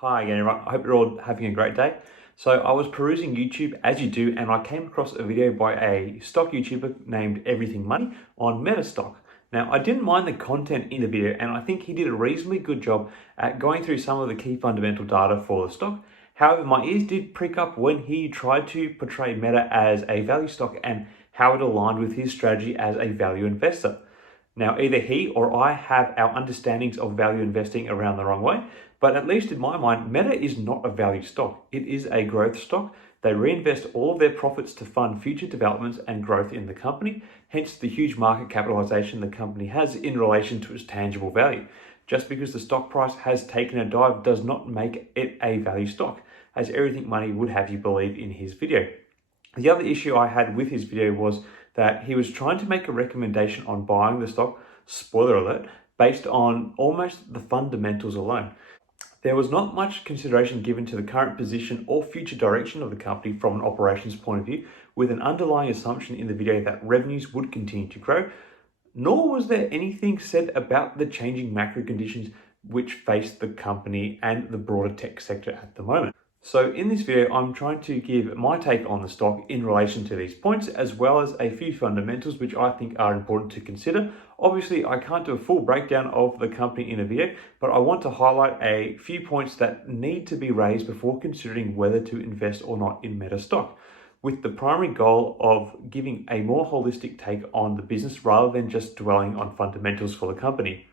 Hi again, everyone. I hope you're all having a great day. So I was perusing YouTube as you do, and I came across a video by a stock YouTuber named Everything Money on Meta stock. Now, I didn't mind the content in the video, and I think he did a reasonably good job at going through some of the key fundamental data for the stock. However, my ears did prick up when he tried to portray Meta as a value stock and how it aligned with his strategy as a value investor. Now, either he or I have our understandings of value investing around the wrong way, but at least in my mind, Meta is not a value stock. It is a growth stock. They reinvest all of their profits to fund future developments and growth in the company, hence the huge market capitalization the company has in relation to its tangible value. Just because the stock price has taken a dive does not make it a value stock, as Everything Money would have you believe in his video. The other issue I had with his video was that he was trying to make a recommendation on buying the stock, spoiler alert, based on almost the fundamentals alone. There was not much consideration given to the current position or future direction of the company from an operations point of view, with an underlying assumption in the video that revenues would continue to grow, nor was there anything said about the changing macro conditions which face the company and the broader tech sector at the moment. So in this video, I'm trying to give my take on the stock in relation to these points, as well as a few fundamentals which I think are important to consider. Obviously, I can't do a full breakdown of the company in a video, but I want to highlight a few points that need to be raised before considering whether to invest or not in Meta stock, with the primary goal of giving a more holistic take on the business rather than just dwelling on fundamentals for the company.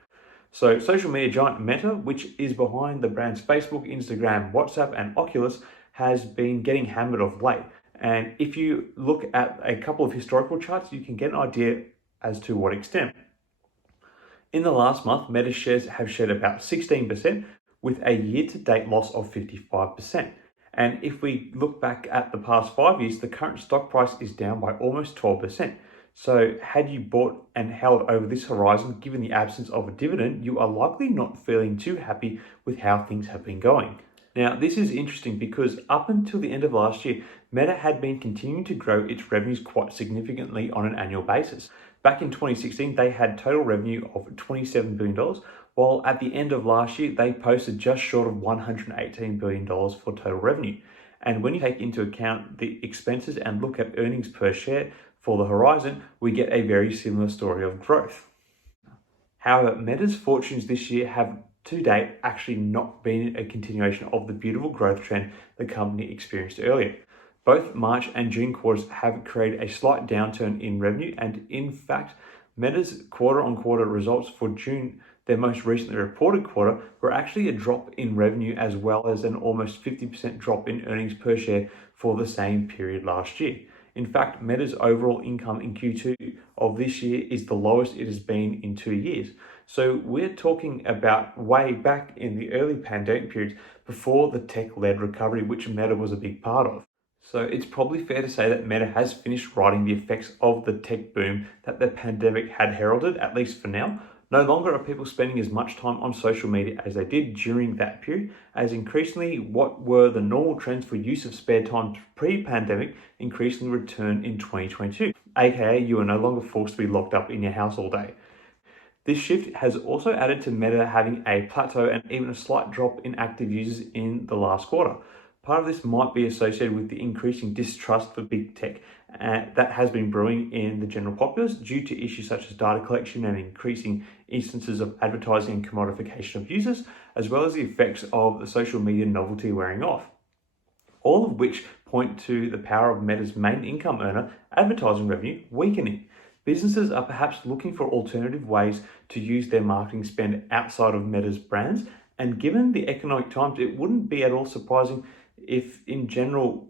So social media giant Meta, which is behind the brands Facebook, Instagram, WhatsApp, and Oculus, has been getting hammered of late. And if you look at a couple of historical charts, you can get an idea as to what extent. In the last month, Meta shares have shed about 16%, with a year-to-date loss of 55%. And if we look back at the past 5 years, the current stock price is down by almost 12%. So had you bought and held over this horizon, given the absence of a dividend, you are likely not feeling too happy with how things have been going. Now, this is interesting because up until the end of last year, Meta had been continuing to grow its revenues quite significantly on an annual basis. Back in 2016, they had total revenue of $27 billion, while at the end of last year, they posted just short of $118 billion for total revenue. And when you take into account the expenses and look at earnings per share for the horizon, we get a very similar story of growth. However, Meta's fortunes this year have to date actually not been a continuation of the beautiful growth trend the company experienced earlier. Both March and June quarters have created a slight downturn in revenue, and in fact, Meta's quarter-on-quarter results for June, their most recently reported quarter, were actually a drop in revenue as well as an almost 50% drop in earnings per share for the same period last year. In fact, Meta's overall income in Q2 of this year is the lowest it has been in 2 years. So we're talking about way back in the early pandemic periods before the tech-led recovery, which Meta was a big part of. So it's probably fair to say that Meta has finished riding the effects of the tech boom that the pandemic had heralded, at least for now. No longer are people spending as much time on social media as they did during that period, as increasingly what were the normal trends for use of spare time pre-pandemic increasingly return in 2022, aka you are no longer forced to be locked up in your house all day. This shift has also added to Meta having a plateau and even a slight drop in active users in the last quarter. Part of this might be associated with the increasing distrust for big tech that has been brewing in the general populace due to issues such as data collection and increasing instances of advertising and commodification of users, as well as the effects of the social media novelty wearing off. All of which point to the power of Meta's main income earner, advertising revenue, weakening. Businesses are perhaps looking for alternative ways to use their marketing spend outside of Meta's brands, and given the economic times, it wouldn't be at all surprising if in general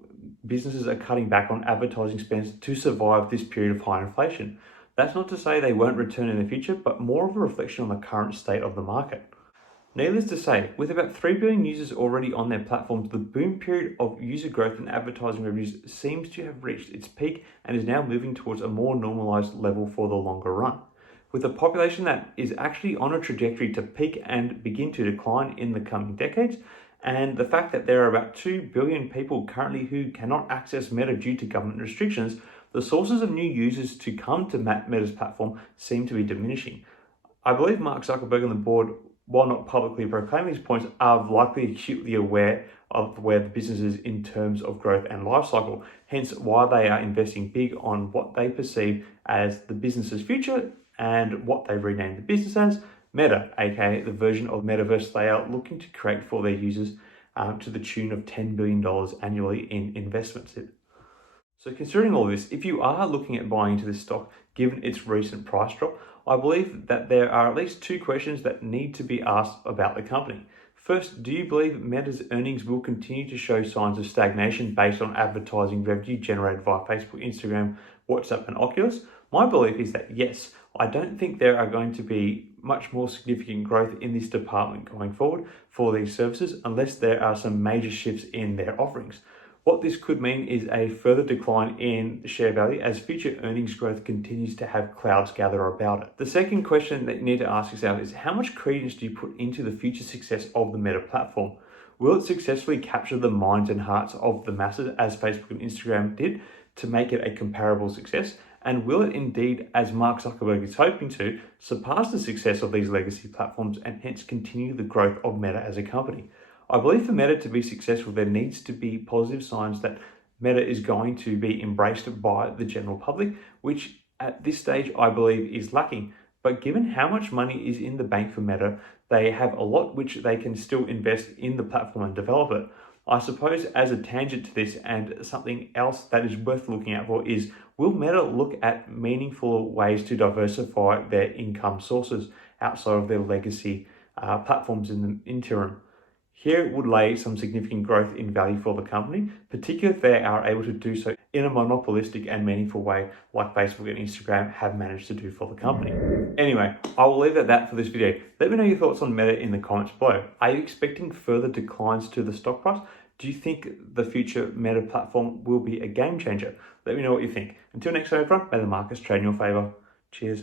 businesses are cutting back on advertising spends to survive this period of high inflation. That's not to say they won't return in the future, but more of a reflection on the current state of the market. Needless to say, with about 3 billion users already on their platforms, the boom period of user growth and advertising revenues seems to have reached its peak and is now moving towards a more normalized level for the longer run. With a population that is actually on a trajectory to peak and begin to decline in the coming decades, and the fact that there are about 2 billion people currently who cannot access Meta due to government restrictions, the sources of new users to come to Meta's platform seem to be diminishing. I believe Mark Zuckerberg and the board while not publicly proclaiming these points, are likely acutely aware of where the business is in terms of growth and life cycle, hence why they are investing big on what they perceive as the business's future and what they've renamed the business as Meta, aka the version of metaverse they are looking to create for their users to the tune of $10 billion annually in investments. So considering all this, if you are looking at buying into this stock, given its recent price drop, I believe that there are at least two questions that need to be asked about the company. First, do you believe Meta's earnings will continue to show signs of stagnation based on advertising revenue generated via Facebook, Instagram, WhatsApp, and Oculus? My belief is that yes, I don't think there are going to be much more significant growth in this department going forward for these services unless there are some major shifts in their offerings. What this could mean is a further decline in share value as future earnings growth continues to have clouds gather about it. The second question that you need to ask yourself is how much credence do you put into the future success of the Meta platform? Will it successfully capture the minds and hearts of the masses as Facebook and Instagram did to make it a comparable success? And will it indeed, as Mark Zuckerberg is hoping to, surpass the success of these legacy platforms and hence continue the growth of Meta as a company? I believe for Meta to be successful, there needs to be positive signs that Meta is going to be embraced by the general public, which at this stage I believe is lacking. But given how much money is in the bank for Meta, they have a lot which they can still invest in the platform and develop it. I suppose as a tangent to this and something else that is worth looking out for is, will Meta look at meaningful ways to diversify their income sources outside of their legacy platforms in the interim? Here would lay some significant growth in value for the company, particularly if they are able to do so in a monopolistic and meaningful way like Facebook and Instagram have managed to do for the company. Anyway, I will leave it at that for this video. Let me know your thoughts on Meta in the comments below. Are you expecting further declines to the stock price? Do you think the future Meta platform will be a game changer? Let me know what you think. Until next time, everyone, may the markets trade in your favor. Cheers.